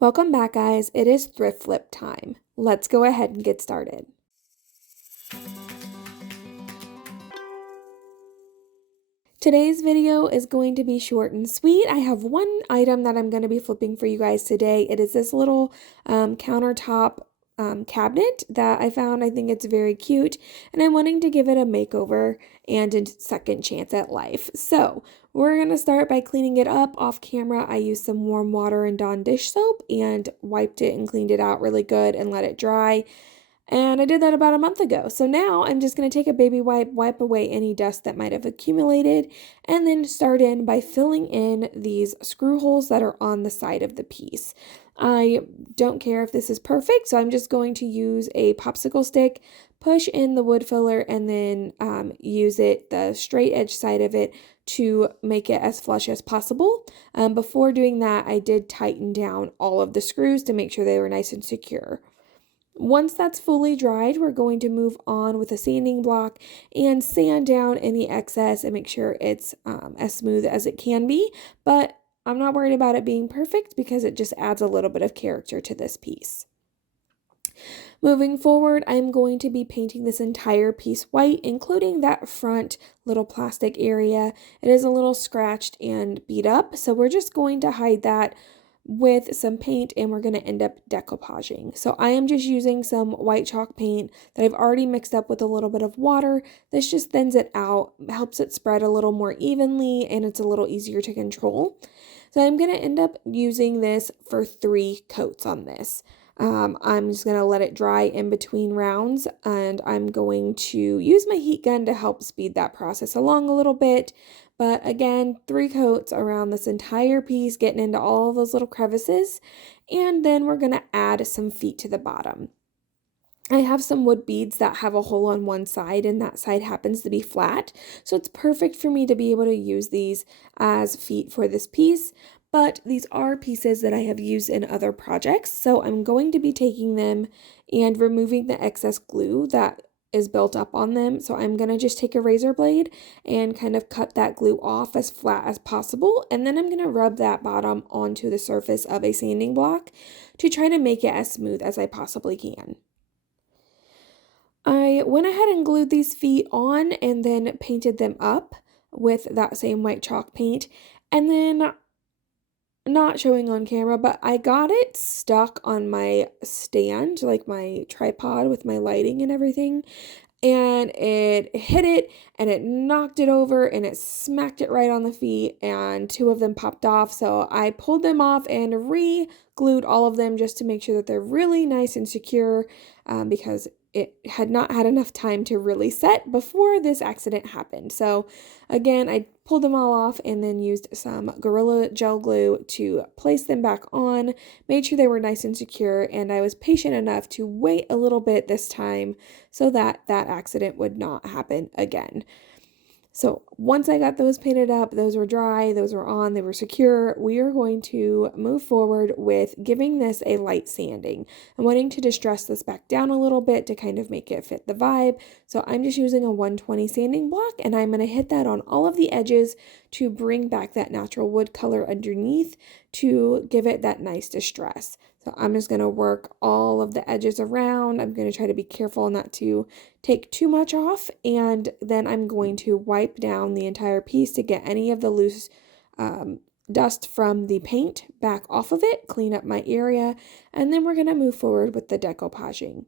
Welcome back, guys. It is thrift flip time. Let's go ahead and get started. Today's video is going to be short and sweet. I have one item that I'm going to be flipping for you guys today. It is this little countertop cabinet that I found. I think it's very cute, and I'm wanting to give it a makeover and a second chance at life. So we're going to start by cleaning it up off camera. I used some warm water and Dawn dish soap and wiped it and cleaned it out really good and let it dry. And I did that about a month ago. So now I'm just going to take a baby wipe away any dust that might have accumulated, and then start in by filling in these screw holes that are on the side of the piece. I don't care if this is perfect, so I'm just going to use a popsicle stick, push in the wood filler, and then use the straight edge side of it to make it as flush as possible. Before doing that, I did tighten down all of the screws to make sure they were nice and secure. Once that's fully dried, we're going to move on with a sanding block and sand down any excess and make sure it's as smooth as it can be. But I'm not worried about it being perfect because it just adds a little bit of character to this piece. Moving forward, I'm going to be painting this entire piece white, including that front little plastic area. It is a little scratched and beat up, so we're just going to hide that with some paint, and we're going to end up decoupaging. So I am just using some white chalk paint that I've already mixed up with a little bit of water. This just thins it out, helps it spread a little more evenly, and it's a little easier to control. So I'm going to end up using this for 3 coats on this. I'm just going to let it dry in between rounds, and I'm going to use my heat gun to help speed that process along a little bit. But again, 3 coats around this entire piece, getting into all those little crevices, and then we're going to add some feet to the bottom. I have some wood beads that have a hole on one side, and that side happens to be flat, so it's perfect for me to be able to use these as feet for this piece. But these are pieces that I have used in other projects, so I'm going to be taking them and removing the excess glue that is built up on them. So I'm going to just take a razor blade and kind of cut that glue off as flat as possible, and then I'm going to rub that bottom onto the surface of a sanding block to try to make it as smooth as I possibly can. I went ahead and glued these feet on and then painted them up with that same white chalk paint, and then not showing on camera, but I got it stuck on my stand, like my tripod with my lighting and everything, and it hit it and it knocked it over and it smacked it right on the feet, and 2 of them popped off. So I pulled them off and re-glued all of them just to make sure that they're really nice and secure, because it had not had enough time to really set before this accident happened. So again, I pulled them all off and then used some Gorilla Gel glue to place them back on, made sure they were nice and secure, and I was patient enough to wait a little bit this time so that that accident would not happen again. So once I got those painted up, those were dry, those were on, they were secure, we are going to move forward with giving this a light sanding. I'm wanting to distress this back down a little bit to kind of make it fit the vibe. So I'm just using a 120 sanding block, and I'm going to hit that on all of the edges to bring back that natural wood color underneath to give it that nice distress. So I'm just going to work all of the edges around. I'm going to try to be careful not to take too much off, and then I'm going to wipe down the entire piece to get any of the loose dust from the paint back off of it, clean up my area, and then we're going to move forward with the decoupaging.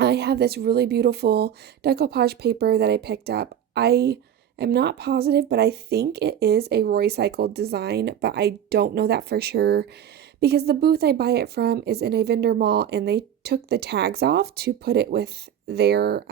I have this really beautiful decoupage paper that I picked up. I am not positive, but I think it is a Roycycle design, but I don't know that for sure, because the booth I buy it from is in a vendor mall, and they took the tags off to put it with their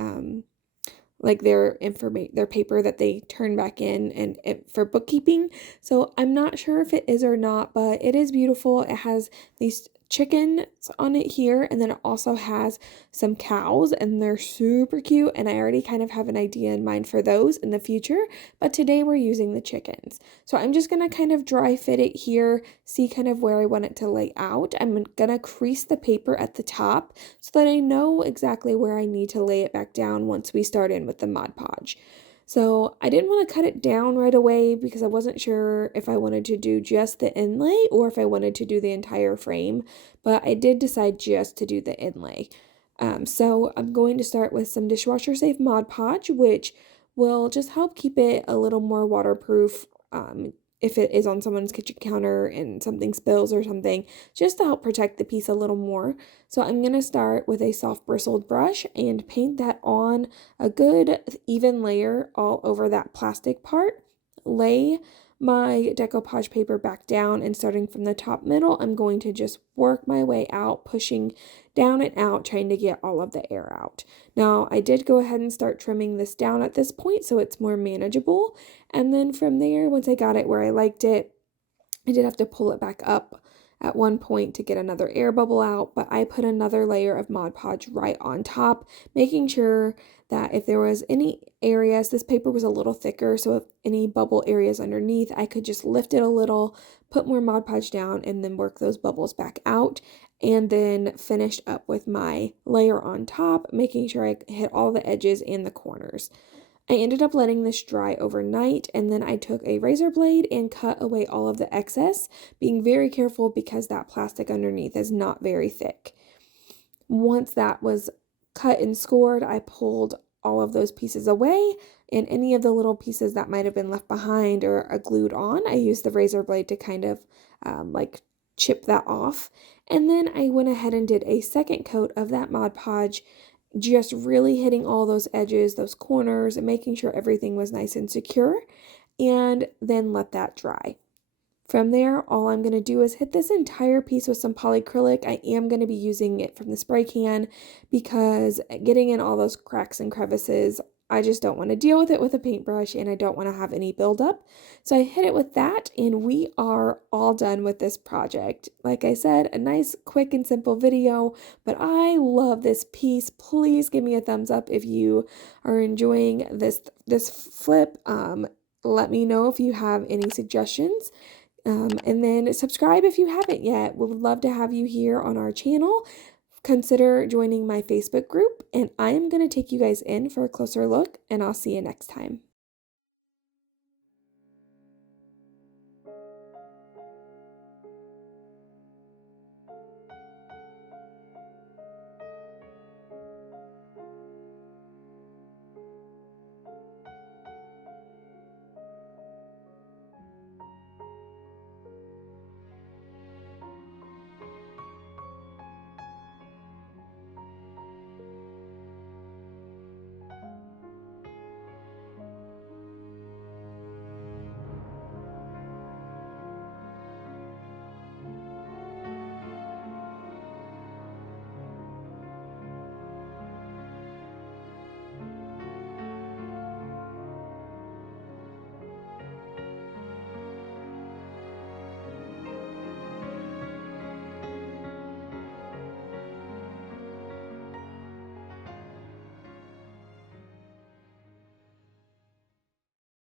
their paper that they turn back in and for bookkeeping. So I'm not sure if it is or not, but it is beautiful. It has these chickens on it here, and then it also has some cows, and they're super cute, and I already kind of have an idea in mind for those in the future, but today we're using the chickens. So I'm just going to kind of dry fit it here, see kind of where I want it to lay out. I'm going to crease the paper at the top so that I know exactly where I need to lay it back down once we start in with the Mod Podge. So I didn't want to cut it down right away because I wasn't sure if I wanted to do just the inlay or if I wanted to do the entire frame, but I did decide just to do the inlay. So I'm going to start with some dishwasher safe Mod Podge, which will just help keep it a little more waterproof if it is on someone's kitchen counter and something spills or something, just to help protect the piece a little more. So I'm going to start with a soft bristled brush and paint that on a good even layer all over that plastic part. Lay my decoupage paper back down, and starting from the top middle, I'm going to just work my way out, pushing down and out, trying to get all of the air out. Now, I did go ahead and start trimming this down at this point so it's more manageable, and then from there, once I got it where I liked it, I did have to pull it back up at one point to get another air bubble out, but I put another layer of Mod Podge right on top, making sure that if there was any areas, this paper was a little thicker, so if any bubble areas underneath, I could just lift it a little, put more Mod Podge down, and then work those bubbles back out, and then finished up with my layer on top, making sure I hit all the edges and the corners. I ended up letting this dry overnight, and then I took a razor blade and cut away all of the excess, being very careful because that plastic underneath is not very thick. Once that was cut and scored, I pulled all of those pieces away, and any of the little pieces that might have been left behind or glued on, I used the razor blade to kind of like chip that off. And then I went ahead and did a second coat of that Mod Podge, just really hitting all those edges, those corners, and making sure everything was nice and secure, and then let that dry. From there, all I'm going to do is hit this entire piece with some polycrylic. I am going to be using it from the spray can because getting in all those cracks and crevices, I just don't want to deal with it with a paintbrush, and I don't want to have any buildup. So I hit it with that, and we are all done with this project. Like I said, a nice, quick, and simple video, but I love this piece. Please give me a thumbs up if you are enjoying this flip. Let me know if you have any suggestions. And then subscribe if you haven't yet. We would love to have you here on our channel. Consider joining my Facebook group, and I am going to take you guys in for a closer look, and I'll see you next time.